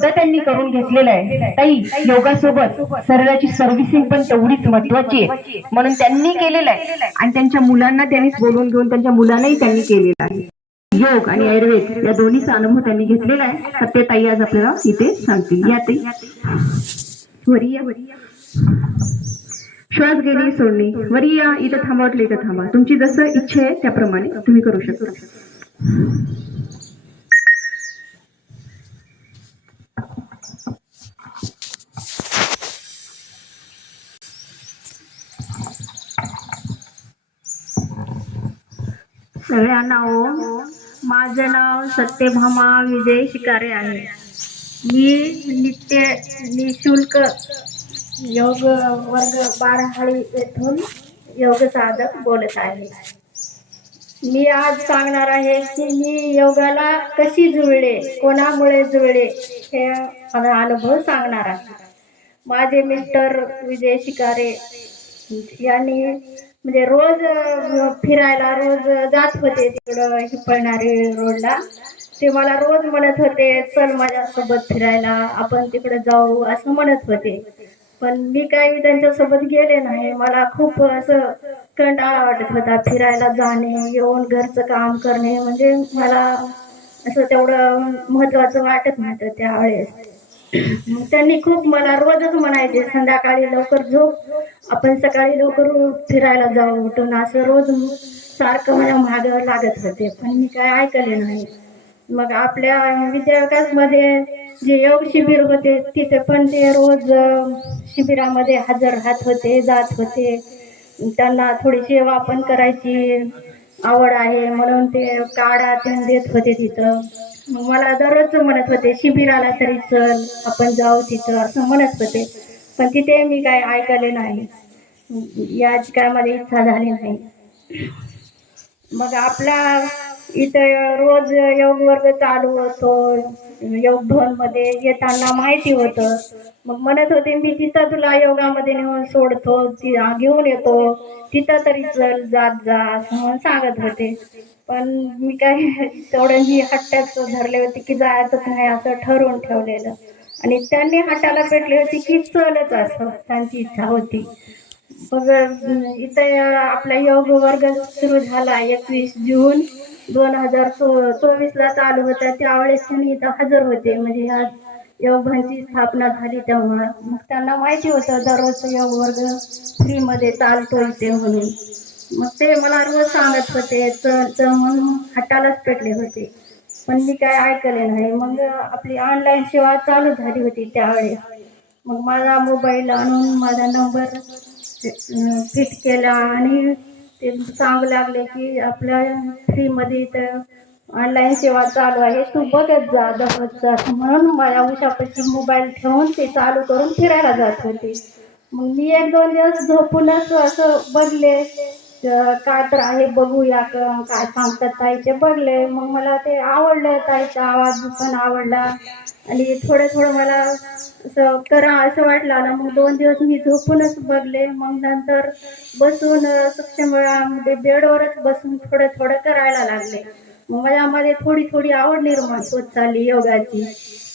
सुद्धा त्यांनी करून घेतलेला आहे. ताई, योगासोबत शरीराची सर्व्हिसिंग पण तेवढीच महत्वाची आहे, म्हणून त्यांनी केलेलं आहे आणि त्यांच्या मुलांना त्यांनीच बोलून घेऊन त्यांच्या मुलांनाही त्यांनी केलेलं आहे. योग आणि आयुर्वेद या दोन्हीचा अनुभव त्यांनी घेतलेला आहे. तर ते ताई आज आपल्याला इथे सांगतील. या ताई. वरिया श्वास घेणे सोडणे, वरिया इथं थांबा वाटलं इथं थांबा, तुमची जसं इच्छा आहे त्याप्रमाणे तुम्ही करू शकता. सगळ्यांना माझं नाव सत्यभामा विजय शिकारे आहे. मी निशुल्क योग वर्ग बाराहाळी येथून योग साधक बोलत आहे. मी आज सांगणार आहे की मी योगाला कशी जुळले, कोणामुळे जुळले हे माझा अनुभव सांगणार आहे. माझे मिस्टर विजय शिकारे यांनी म्हणजे रोज फिरायला रोज जात होते तिकडं हिपळणारे रोडला. ते मला रोज म्हणत होते, चल माझ्यासोबत फिरायला, आपण तिकडे जाऊ असं म्हणत होते. पण मी काही त्यांच्यासोबत गेले नाही. मला खूप असं कंटाळा वाटत होता फिरायला जाणे, येऊन घरचं काम करणे, म्हणजे मला असं तेवढं महत्वाचं वाटत नव्हतं त्यावेळेस. मग त्यांनी खूप मला रोजच म्हणायचे, संध्याकाळी लवकर झोप, आपण सकाळी लवकर फिरायला जाऊ उठून, असं रोज सारखं माझ्या मागं लागत होते. पण मी काय ऐकले नाही. मग आपल्या विद्याविकासमध्ये जे योग शिबिर होते तिथे पण ते रोज शिबिरामध्ये हजर राहत होते, जात होते. त्यांना थोडी सेवा पण करायची आवड आहे म्हणून ते काढा ते देत होते तिथं. मग मला दररोज म्हणत होते, शिबिराला तरी चल, आपण जाऊ तिथं, असं म्हणत होते. पण तिथे मी काय ऐकले नाही. याची काय मला इच्छा झाली नाही. मग आपला इथं रोज योग वर्ग चालू होतो. योग भवन मध्ये येताना माहिती होतं. मग म्हणत होते, मी तिथं तुला योगामध्ये नेऊन सोडतो, घेऊन येतो, तिथं तरी चल, जात जा, असं म्हणून सांगत होते. पण मी काय तेवढं मी हट्टाच धरले होते की जायचंच नाही असं ठरवून ठेवलेलं. आणि त्यांनी हाताला पेटली होती की चलच, असं त्यांची इच्छा होती. मग इथं आपला योग वर्ग सुरू झाला 21 जून 2024 ला चालू होता. त्यावेळेस त्यांनी इथं हजर होते, म्हणजे ह्या योग भवनची स्थापना झाली तेव्हा. मग त्यांना माहिती होतं दररोज योग वर्ग फ्रीमध्ये चालतो इथे म्हणून. मग ते मला रोज सांगत होते, चल म्हणून हातालाच पेटले होते. पण मी काय ऐकले नाही. मग आपली ऑनलाईन सेवा चालू झाली होती त्यावेळेस. मग माझा मोबाईल आणून माझा नंबर फिट केला आणि ते सांगू लागले की आपल्या फ्रीमध्ये इथं ऑनलाईन सेवा चालू आहे, तू बघत जा दररोजचा, म्हणून माझ्या उशापाशी मोबाईल ठेवून ते चालू करून फिरायला जात होते. मग मी 1-2 दिवस झोपूनच असं बघले, काय तर आहे बघूया काय सांगतात ताईचे, बघले. मग मला ते आवडलं, ताईचा आवाज पण आवडला आणि थोडं मला असं करा असं वाटलं ना. मग 2 दिवस मी झोपूनच बघले. मग नंतर बसून सक्षम वेळामध्ये बेडवरच बसून थोडं करायला लागले. मग माझ्यामध्ये थोडी आवड निर्माण होत चालली योगाची.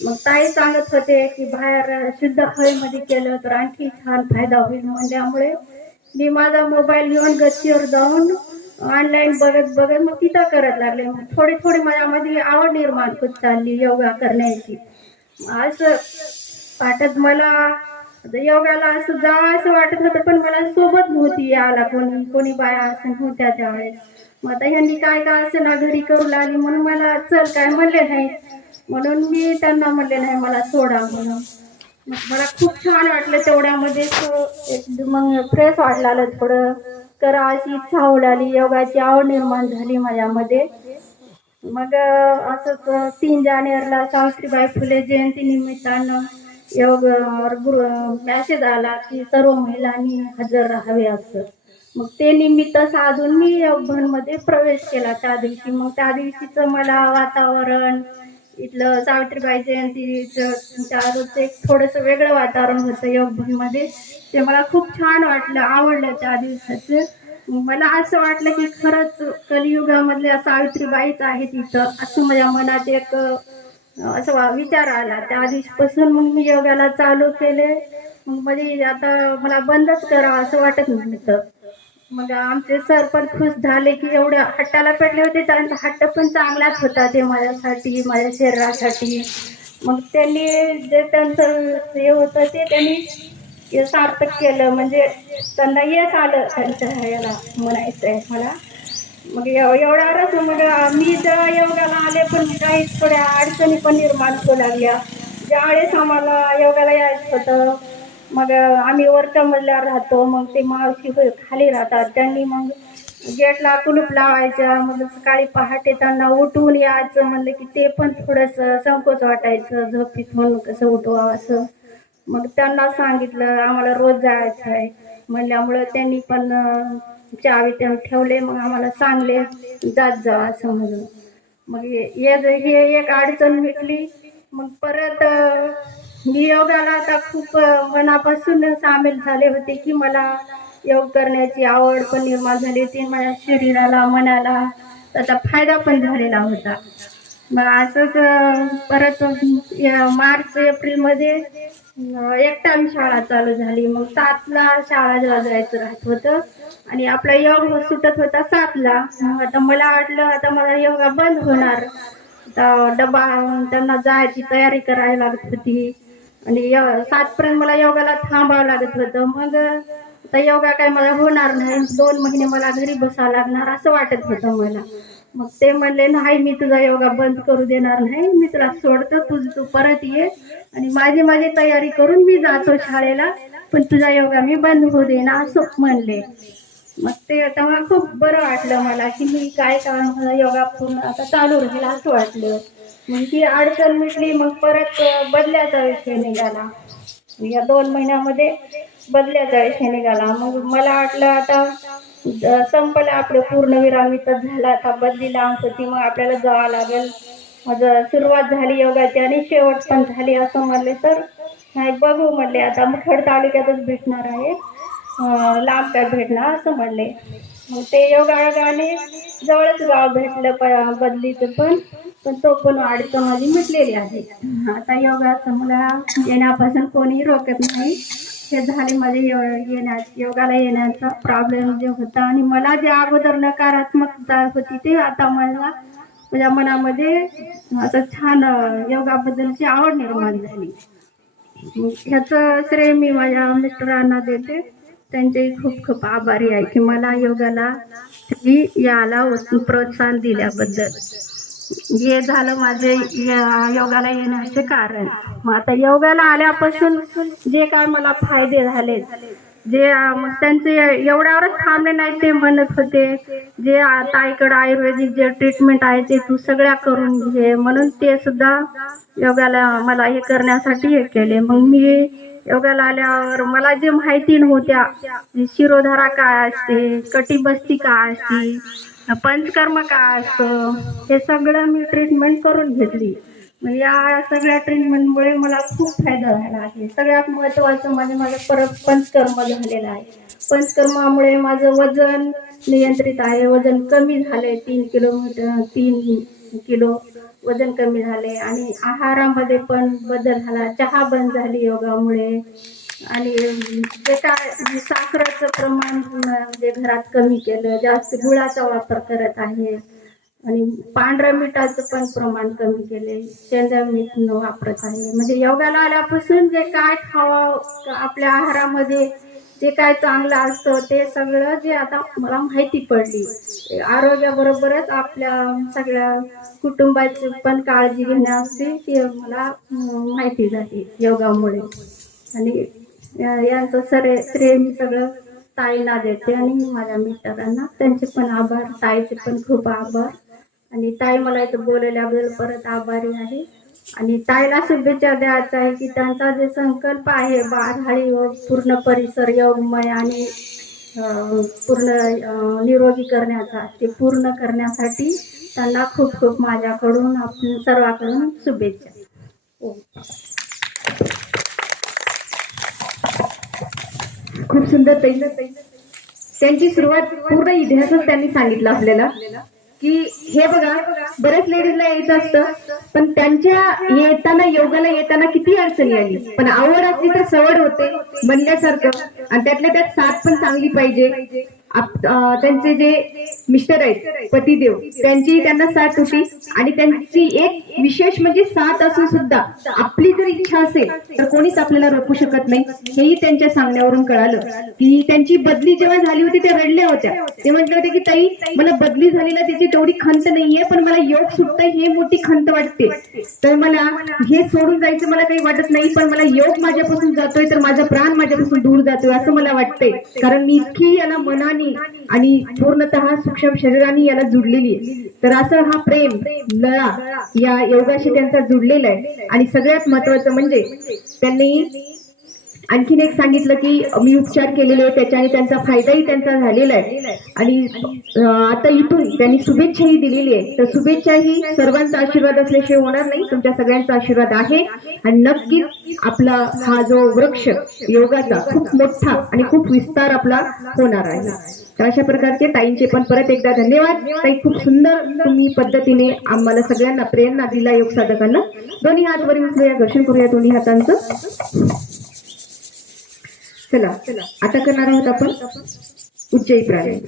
मग ताई सांगत होते की बाहेर शुद्ध हवेमध्ये केलं तर आणखी छान फायदा होईल म्हणल्यामुळे मी माझा मोबाईल घेऊन गच्चीवर जाऊन ऑनलाईन बघत मग तिथं करत लागले. मग थोडी माझ्यामध्ये आवड निर्माण होत चालली योगा करण्याची. असं वाटत मला योगाला असं जावं असं वाटत होतं, पण मला सोबत नव्हती यायला कोणी बाया असं नव्हत्या त्यावेळेस. मग आता ह्यांनी काय असं ना घरी करू लागली म्हणून मला चल काय म्हणले नाही, म्हणून मी त्यांना म्हणले नाही मला सोडा म्हणून. मग मला खूप छान वाटलं तेवढ्यामध्ये. मग फ्रेश वाटलं, थोडं करा अशी इच्छा उडाली, योगाची आवड निर्माण झाली माझ्यामध्ये. मग असंच 3 जानेवारीला सावित्रीबाई फुले जयंती निमित्तानं योग मॅसेज आला की सर्व महिलांनी हजर राहावे असं. मग ते निमित्त साधून मी योग भवनमध्ये प्रवेश केला त्या दिवशी. मग त्या दिवशीचं मला वातावरण इथलं सावित्रीबाई जयंतीचं त्यावेळेस एक थोडंसं वेगळं वातावरण होतं योग भवनमध्ये. ते मला खूप छान वाटलं, आवडलं त्या दिवसाचं. मला असं वाटलं की खरंच कलियुगामधल्या सावित्रीबाईच आहेत इथं, असं माझ्या मनात एक असं विचार आला. त्या दिवशीपासून मग मी योगाला चालू केले. मग म्हणजे आता मला बंदच करावं असं वाटत नव्हतं. मग आमचे सर पण खुश झाले की एवढ्या हट्टाला पेटले होते. त्यांचा हट्ट पण चांगलाच होता ते माझ्यासाठी, माझ्या शरीरासाठी. मग त्यांनी जे त्यांचं हे होतं ते त्यांनी हे सार्थक केलं. म्हणजे त्यांना यश आलं त्यांच्या ह्याला म्हणायचंय मला. मग एवढ्यावरच मग मी तर योगाला आले, पण काही थोड्या अडचणी पण निर्माण होऊ लागल्या. ज्यावेळेस आम्हाला योगाला यायचं होतं, मग आम्ही वरच्या मजल्यावर राहतो. मग ते मावशी खाली राहतात. त्यांनी मग गेटला कुलूप लावायच्या. मग सकाळी पहाटे त्यांना उठवून यायचं म्हणलं की ते पण थोडंसं संकोच वाटायचं. झोपेतून कसं उठवावं असं. मग त्यांना सांगितलं आम्हाला रोज जायचं आहे म्हणल्यामुळं त्यांनी पण चावी त्यांनी ठेवले. मग आम्हाला सांगले जात जा असं म्हणून. मग हे एक अडचण मिटली. मग परत मी योगाला आता खूप मनापासून सामील झाले होते की मला योग करण्याची आवड पण निर्माण झाली होती. माझ्या शरीराला, मनाला त्याचा फायदा पण झालेला होता. मग असंच परत मार्च एप्रिलमध्ये एक टाइम शाळा चालू झाली. मग 7ला शाळा जायचं राहत होतं आणि आपला योग सुटत होता 7ला. मग आता मला वाटलं आता माझा योगा बंद होणार. आता डबा त्यांना जायची तयारी करायला लागत होती आणि 7पर्यंत मला योगाला थांबावं लागत होतं. मग आता योगा काय मला होणार नाही. 2 महिने मला घरी बसावं लागणार असं वाटत होतं मला. मग ते म्हणले नाही, मी तुझा योगा बंद करू देणार नाही. मी तुला सोडतो, तू परत ये आणि माझी तयारी करून मी जातो शाळेला, पण तुझा योगा मी बंद होऊ दे ना असं म्हणले. मग ते तेव्हा खूप बरं वाटलं मला की मी काय माझा योगा पूर्ण आता चालू राहील असं वाटलं. मग ती अडचण मिटली. मग परत बदल्याचा विषय निघाला. या 2 महिन्यामध्ये बदल्याचा विषय निघाला. मग मला वाटलं आता संपलं आपलं पूर्णविराम इथं झाला. आता बदली लांब होती, मग आपल्याला जावं लागेल. माझं सुरुवात झाली योगाची आणि शेवट पण झाली असं म्हणले. तर नाही बघू म्हणले, आता मुखेड तालुक्यातच भेटणार आहे, लांब काय भेटणार असं म्हणले. मग ते योगायोगाने जवळच गाव भेटलं बदलीचं पण तो पण अडचण माझी मिटलेली आहे. आता योगाचं मला येण्यापासून कोणी रोकत नाही. हे झाले माझे योगाला येण्याचा प्रॉब्लेम जे होता आणि मला जे अगोदर नकारात्मकता होती ते आता मला माझ्या मनामध्ये असं छान योगाबद्दलची आवड निर्माण झाली. ह्याचं श्रेय मी माझ्या मिस्टरांना देते. त्यांचे खूप खूप आभारी आहे की मला योगाला याला प्रोत्साहन दिल्याबद्दल. हे झालं माझे योगाला येण्याचे कारण. मग आता योगाला आल्यापासून जे काय मला फायदे झाले, जे मग त्यांचे एवढ्यावरच थांबले नाही. ते म्हणत होते जे ताईकडे आयुर्वेदिक जे ट्रीटमेंट आहे ते तू सगळ्या करून घे म्हणून ते सुद्धा योगाला मला हे करण्यासाठी हे केले. मग मी योगाला आल्यावर मला जे माहिती नव्हत्या, शिरोधारा काय असते, कटिबस्ती काय असते, पंचकर्म काय असतं, हे सगळं मी ट्रीटमेंट करून घेतली. या सगळ्या ट्रीटमेंटमुळे मला खूप फायदा झाला आहे. सगळ्यात महत्त्वाचं म्हणजे माझं पंचकर्म झालेलं आहे. पंचकर्मामुळे माझं वजन नियंत्रित आहे. वजन कमी झाले. 3 किलो वजन कमी झाले आणि आहारामध्ये पण बदल झाला. चहा बंद झाली योगामुळे आणि जे काय साखरेचं प्रमाण म्हणजे घरात कमी केलं. जास्त गुळाचा वापर करत आहे आणि पांढऱ्या मिठाचं पण प्रमाण कमी केले. शेंद्या मीठ वापरत आहे. म्हणजे योगाला आल्यापासून जे काय खावं आपल्या आहारामध्ये जे काय चांगलं असतं ते सगळं जे आता मला माहिती पडली. आरोग्याबरोबरच आपल्या सगळ्या कुटुंबाची पण काळजी घेण्याची ती मला माहिती झाली योगामुळे. आणि यांचं श्रेय मी सगळं ताईंना देते आणि माझ्या मिस्टरांना. त्यांचे पण आभार, ताईचे पण खूप आभार. आणि ताई मला इथं बोलवल्याबद्दल परत आभारी आहे. आणि ताईला शुभेच्छा द्यायचं आहे की त्यांचा जे संकल्प आहे बाराळी योग पूर्ण परिसर योगमय आणि पूर्ण निरोगी करण्याचा, ते पूर्ण करण्यासाठी त्यांना खूप खूप माझ्याकडून आपण सर्वांकडून शुभेच्छा. खूप सुंदर ताई. त्यांची सुरुवात पूर्ण इतिहासच त्यांनी सांगितला आपल्याला की हे बघा, बरेच लेडीजला यायचं असतं पण त्यांच्या योगाला येताना किती अडचणी आली, पण आवड असली तर सवड होते म्हणल्यासारखं. आणि त्यातल्या त्यात साथ पण चांगली पाहिजे. त्यांचे जे मिस्टर आहेत पतिदेव, त्यांची त्यांना साथ होती. आणि त्यांची एक विशेष म्हणजे साथ असून सुद्धा आपली जर इच्छा असेल तर कोणीच आपल्याला रोखू शकत नाही. हेही त्यांच्या सांगण्यावरून कळालं की त्यांची बदली जेव्हा झाली होती त्या रडल्या होत्या. ते म्हटले होते की ताई, मला बदली झालेला त्याची तेवढी खंत नाहीये, पण मला योग सुटतंय हे मोठी खंत वाटते. तर मला हे सोडून जायचं मला काही वाटत नाही, पण मला योग माझ्यापासून जातोय तर माझा प्राण माझ्यापासून दूर जातोय असं मला वाटतंय. कारण मी इतकी याला मनाने आणि पूर्णतः सूक्ष्म शरीराने याला जुडलेली आहे. तर असं हा प्रेम लळा या योगाशी त्यांचा जुडलेला आहे. आणि सगळ्यात महत्वाचं म्हणजे त्यांनी आणखीन एक सांगितलं की मी उपचार केलेले आहे त्याच्याने त्यांचा फायदाही त्यांचा झालेला आहे. आणि आता इथून त्यांनी शुभेच्छाही दिलेली आहे. तर शुभेच्छाही सर्वांचा आशीर्वाद असल्याशिवाय होणार नाही, तुमच्या सगळ्यांचा आशीर्वाद आहे. आणि नक्कीच आपला हा जो वृक्ष योगाचा खूप मोठा आणि खूप विस्तार आपला होणार आहे. तर अशा प्रकारचे ताईंचे पण परत एकदा धन्यवाद. ताई, खूप सुंदर तुम्ही पद्धतीने आम्हाला सगळ्यांना प्रेरणा दिला योग साधकांना. दोन्ही हात वर उचलूया, घर्षण करूया दोन्ही हातांचं. चला आता करणार आहोत आपण उज्जयी प्राणायाम.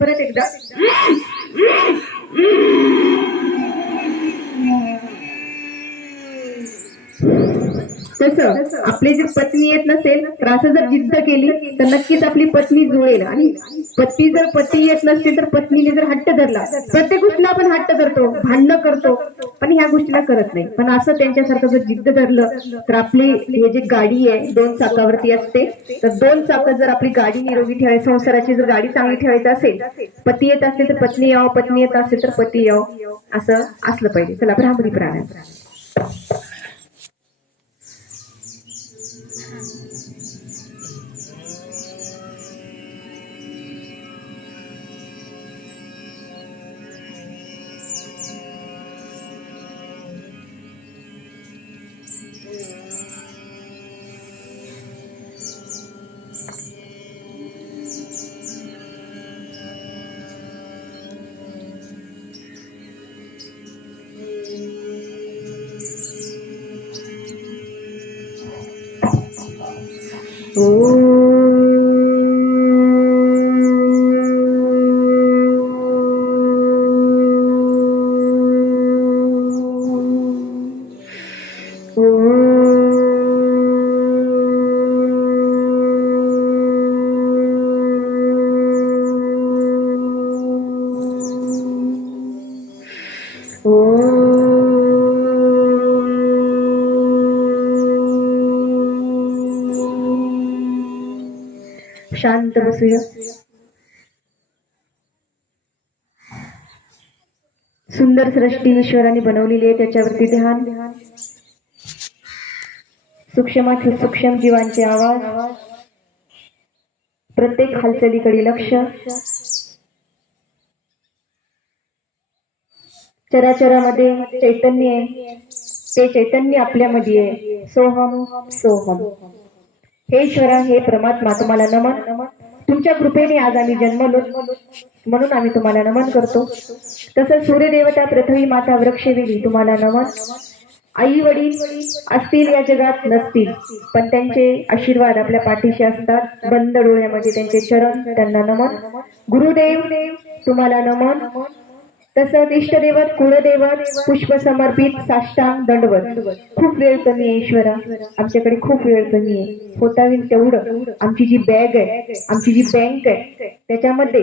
परत एकदा. तसं आपली जर पत्नी येत नसेल तर असं जर जिद्द केली तर नक्कीच आपली पत्नी जुळेल. आणि पती जर पती येत नसतील तर पत्नीने जर हट्ट धरला, प्रत्येक गोष्टीला आपण हट्ट धरतो, भांडणं करतो, पण ह्या गोष्टीला करत नाही. पण असं त्यांच्यासारखं जर जिद्द धरलं तर आपली हे जी गाडी आहे 2 चाकावरती असते, तर 2 चाकं जर आपली गाडी निरोगी ठेवायची, संसाराची जर गाडी चांगली ठेवायची असेल, पती येत असेल तर पत्नी यावं, पत्नी येत असेल तर पती यावं, असं असलं पाहिजे. चला भ्रामरी प्राणायाम. शांत बसूया. सुंदर सृष्टी ईश्वराने बनवलेली आहे, त्याच्यावरती ध्यान. सूक्ष्मातील सूक्ष्म जीवांचे आवाज, प्रत्येक हालचालीकडे लक्ष. चराचरामध्ये चैतन्य आहे, ते चैतन्य आपल्यामध्ये आहे. सोहम सोहम. हे ईश्वरा, हे परमात्मा, तुम्हाला नमन. तुमच्या कृपेने आज आम्ही जन्मलो म्हणून आम्ही तुम्हाला नमन करतो. तसंच सूर्यदेवता, पृथ्वी माता, वृक्षवेली तुम्हाला नमन. आई वडील असतील या जगात, नसतील, पण त्यांचे आशीर्वाद आपल्या पाठीशी असतात. बंद डोळ्यामध्ये त्यांचे चरण, त्यांना नमन. गुरुदेव तुम्हाला नमन. तसंच इष्टदेवत, कुलदेवत, पुष्प समर्पित, साष्टांग दंडवत. खूप वेळ कमी आहे ईश्वरा, आमच्याकडे खूप वेळ कमी आहे. होता होईल तेवढं आमची जी बॅग आहे, आमची जी बँक आहे, त्याच्यामध्ये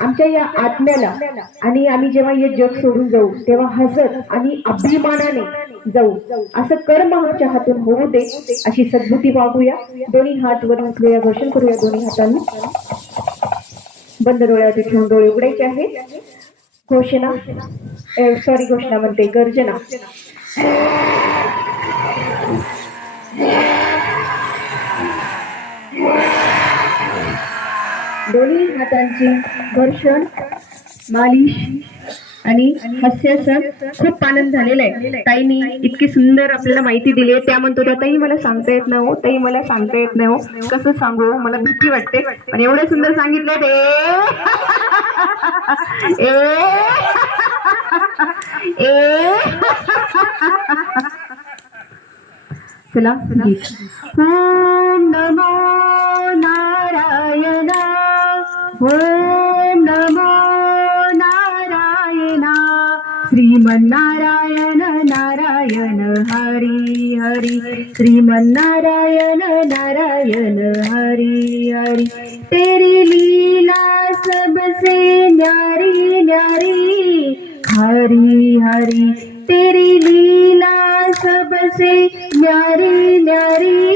आमच्या या आत्म्याला, आणि आम्ही जेव्हा हे जग सोडून जाऊ तेव्हा हसत आणि अभिमानाने जाऊ, असं कर्म आमच्या हातून होऊ दे, अशी सद्बुद्धी वागूया. दोन्ही हात वर उचलूया, घर्षण करूया दोन्ही हातांनी. बंद डोळ्यावरती ठेवून डोळे उघडायचे आहेत. घोषणा, घोषणा म्हणते, गर्जना. दोन्ही हातांची घर्षण, मालिश आणि हास्य असं खूप आनंद झालेला आहे. ताईनी इतकी सुंदर आपल्याला माहिती दिली आहे. त्या म्हणतो त्या ताई मला सांगता येत नाही हो, ताई मला सांगता येत नाही हो, कसं सांगू, मला भीती वाटते. पण एवढं सुंदर सांगितलं ए ए चला गीत. ओम नमो नारायणा, ओम नमो नारायणा, श्रीमन्नारायण नारायण हरी हरी, श्रीमन्नारायण नारायण हरी हरी. तेरी लीला सबसे न्यारी न्यारी, हरी हरी, तेरी लीला सबसे न्यारी न्यारी,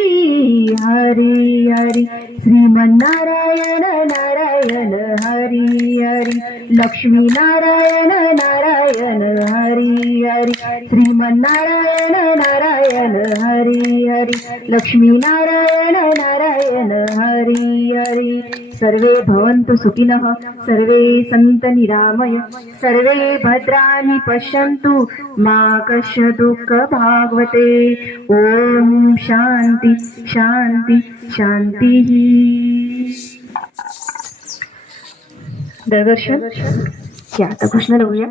हरी हरी, श्रीमन्नारायण नारायण हरी हरी, लक्ष्मी नारायण नारायण हरी हरी, श्रीमन्नारायण नारायण हरी हरी, लक्ष्मी नारायण नारायण हरी हरी. सर्वे भवन्तु सुखिनः, सर्वे सन्तु निरामय, सर्वे भद्राणि पश्यन्तु मा कश्चित् दुःखभाग्भते. ओम शांती शांती शांती. दर्शन या आता कृष्ण लावूया.